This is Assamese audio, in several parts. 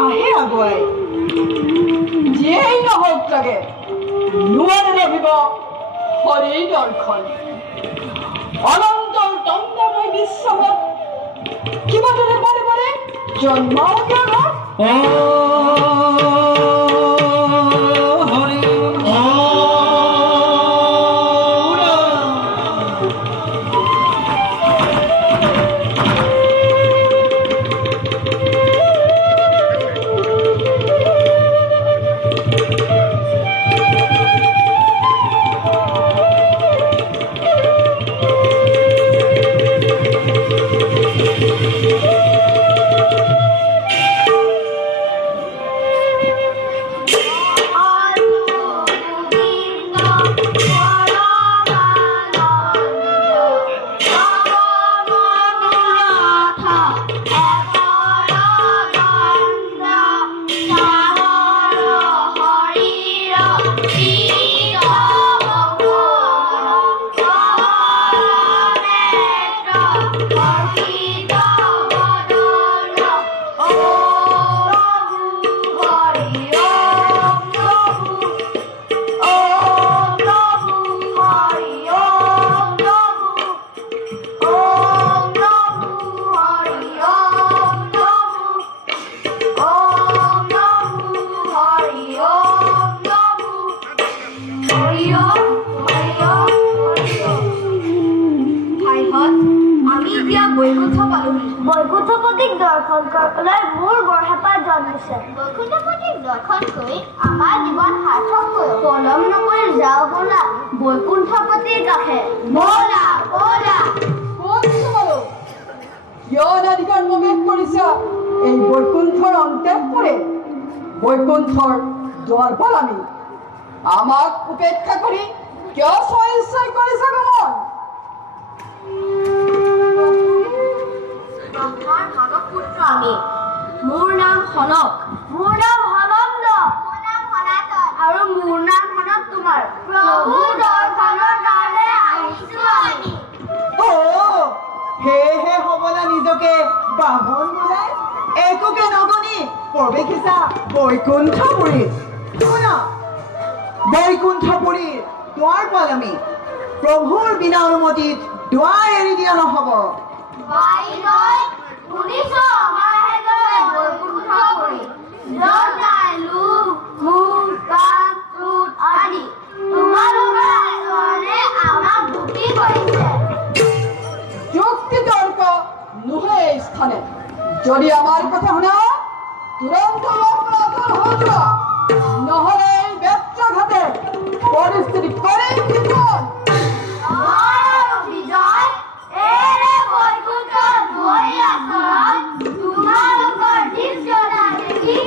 আহে আগুৱাই যিয়েই নহওক লাগে নোৱাৰে ৰহিব হৰি দৰ্শন অনন্তৰ তন্দ্ৰাময় বিশ্বত কিমানৰে বাৰে বাৰে জন্ম বৈকুণ্ঠপতিক দৰ্শন কৰিবলৈ মোৰ বৰ হেঁপাহ জন্মিছে। বৈকুণ্ঠপতিক দৰ্শন কৰি আমাৰ জীৱন সাৰ্থক কৰিব পলম নকৰি যাওঁ ব'লা বৈকুণ্ঠপতিৰ কাষে ব'লা ব'লা কিয় প্ৰৱেশ কৰিছা এই বৈকুণ্ঠৰ অন্তঃপুৰে বৈকুণ্ঠৰ দুৱাৰপাল আমি আমাক উপেক্ষা কৰি কিয় স্বইচ্ছাই কৰিছা গমন ব্ৰহ্মাৰ ভাগৱ পুত্ৰ আমি মোৰ নাম হনক মোৰ নাম হনন্দ মোৰ নাম সনাতন আৰু মোৰ নাম হনক তোমাৰ প্ৰভু দৰ্শনৰ কাৰণে আহিছো আমি সেয়েহে হবলা নিজকে বামন বোলাই একোকে নগনি প্ৰৱেশিছা বৈকুণ্ঠপুৰীত শুনা বৈকুণ্ঠপুৰীৰ দুৱাৰপাল আমি প্ৰভুৰ বিনা অনুমতিত দুৱাৰ এৰি দিয়া নহব বাইলৈ শুনিছো আমাৰ হেলৈ বৈকুণ্ঠপুৰী য'ত নাই লোভ মোহ কাম ক্ৰোধ আদি তোমালোকৰ আচৰণে আমাক দুখী কৰিছে যুক্তি তৰ্ক নোহে এই স্থানে যদি আমাৰ কথা শুনা তুৰন্ত হৈ যোৱা নহ'লে এই ব্যত্যাঘাতে পৰিস্থিতি কৰে বিপদ বিজয় এৰে বৈকুণ্ঠ দুৱৰী আচৰণ তোমালোকৰ দৃশ্যতা দেখি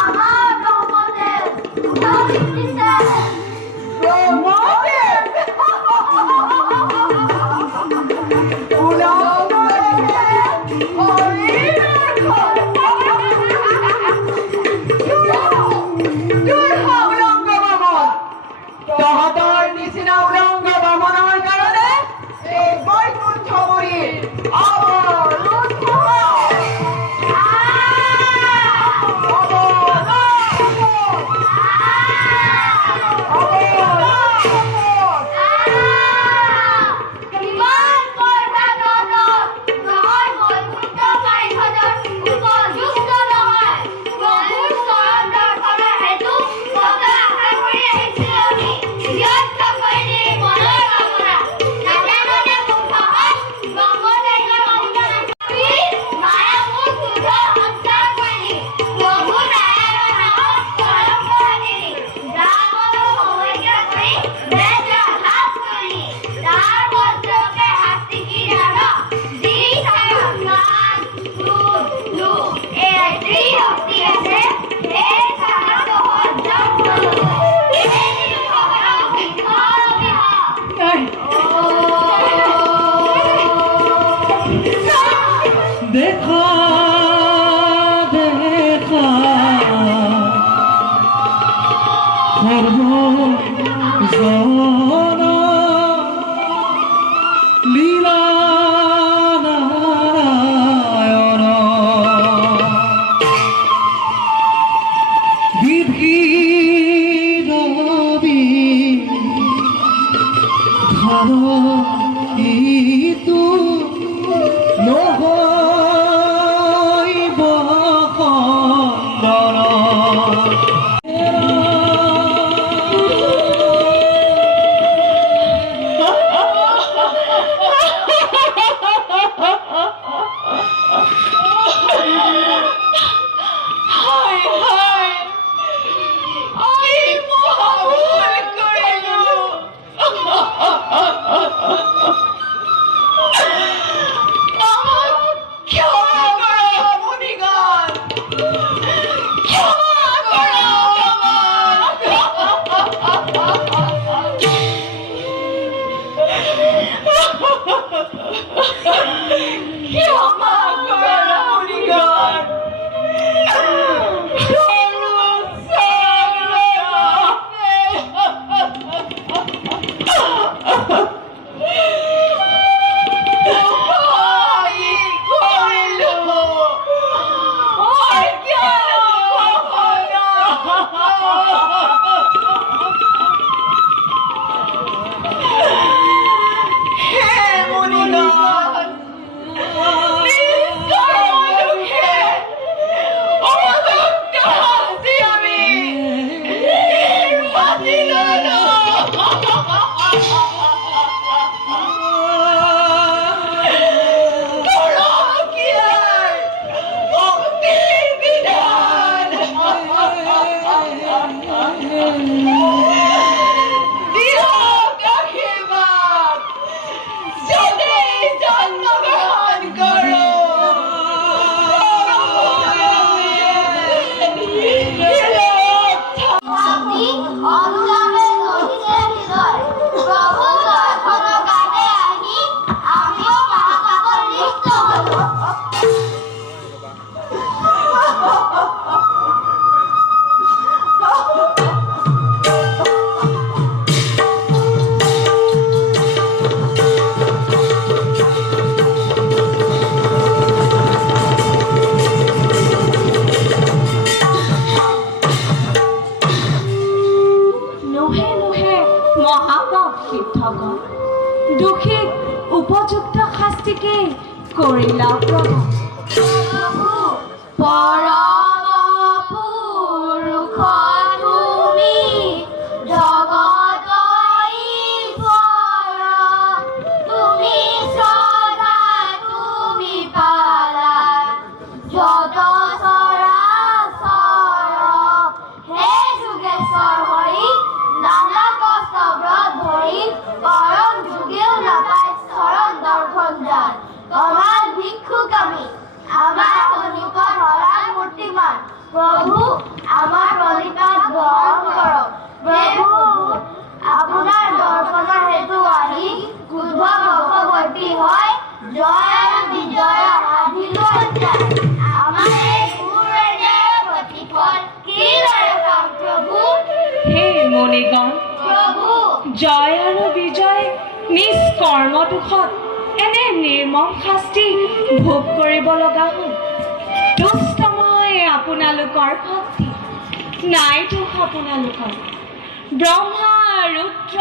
আমাৰ ব্ৰহ্মদেৱ উঠি দিছে তহঁতৰ নিচিনা উলংগ বামনৰ কাৰণে এই বৈকুণ্ঠপুৰীৰ ক্ষমা কৰা মুনিগণ দোষীক উপযুক্ত শাস্তিকে কৰিলা প্ৰদান পৰম পুৰুষ তুমি জগতৰ ঈশ্বৰ তুমি সদা তুমি পালা যত চৰাচৰ হে যোগেশ্বৰ হৰি নানা কষ্ট ব্ৰত ধৰি পৰম যুগেও নাপায় চৰণ দৰ্শন দান কমাল ভিক্ষুক আমি আমাৰ সন্মুখত হৰাৰ মূৰ্তিমান প্ৰভু আমাৰ প্ৰণিপাত গ্ৰহণ কৰক প্ৰভু আপোনাৰ দৰ্শনৰ হেতু আহি ক্ৰোধ বশৱৰ্তী হয় জয় আৰু বিজয়ৰ আধিলৈ যায় আমাৰ এই গুৰুৰে প্ৰতিফল কিদৰে পাম প্ৰভু হে মুনিগণ প্ৰভু জয় আৰু বিজয় নিজ কৰ্ম দুখত এনে নিৰ্মম শাস্তি ভোগ কৰিব লগা হ'ল দুষ্ট মই আপোনালোকৰ ভক্তি নাই দুখ আপোনালোকৰ ব্ৰহ্মা ৰুদ্ৰ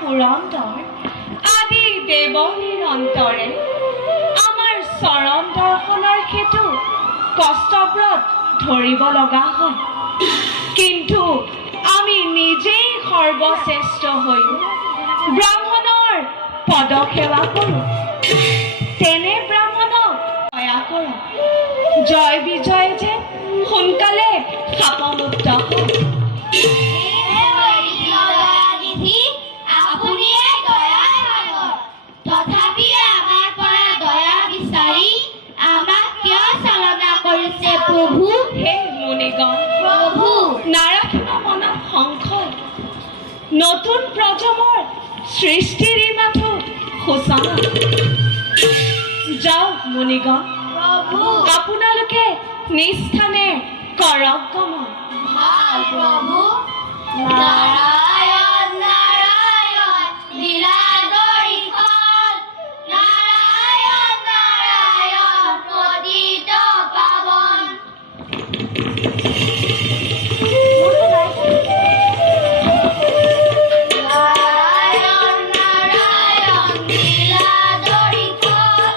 পুৰন্দৰ আদি দেৱ নিৰন্তৰে আমাৰ চৰণ দৰ্শনৰ হেতু কষ্টব্ৰত ধৰিব লগা হয় কিন্তু আমি নিজেই সৰ্বশ্ৰেষ্ঠ হৈ ব্ৰাহ্মণৰ পদসেৱা কৰোঁ তেনে ব্ৰাহ্মণক দয়া কৰা জয় বিজয় যে সোনকালে শাপমুক্ত হয় তথাপি আমাৰ পৰা দয়া বিচাৰি আমাক কিয় চালনা কৰিছে প্ৰভু হে মুনিগণ প্ৰভু নাৰাখিব মনত সংশয় নতুন প্ৰজন্মৰ সৃষ্টিৰ মাথো সূচনা যাওক মুনিগণ প্ৰভু আপোনালোকে নিস্থানে কৰক গমন ভাল প্ৰভু নাৰায়ণ নাৰায়ণ লীলাদৰিখন নাৰায়ণ নাৰায়ণ পতিত পাৱন নাৰায়ণ নাৰায়ণ লীলাদৰিখন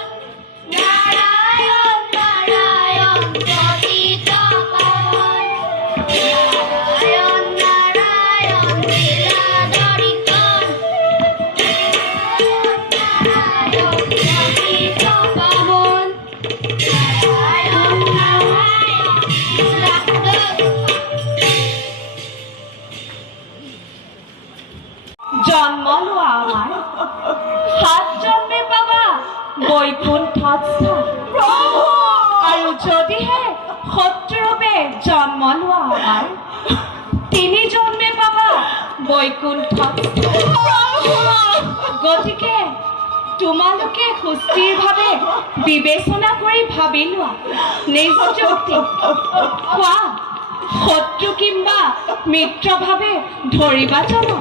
নাৰায়ণ নাৰায়ণ পতিত পাৱন নাৰায়ণ নাৰায়ণ লীলাদৰিখন নাৰায়ণ পতিত পাৱন নাৰায়ণ নাৰায়ণ জন্ম লোৱা আমাৰ সাত জন্মে পাবা বৈকুণ্ঠত স্থান আৰু যদিহে শত্ৰুৰূপে জন্ম লোৱা আমাৰ তিনি জন্মে পাবা বৈকুণ্ঠত গতিকে তোমালোকে সুস্থিৰভাৱে বিবেচনা কৰি ভাবি লোৱা নিজ যুক্তি কোৱা শত্ৰু কিম্বা মিত্ৰভাৱে ধৰিবা জানো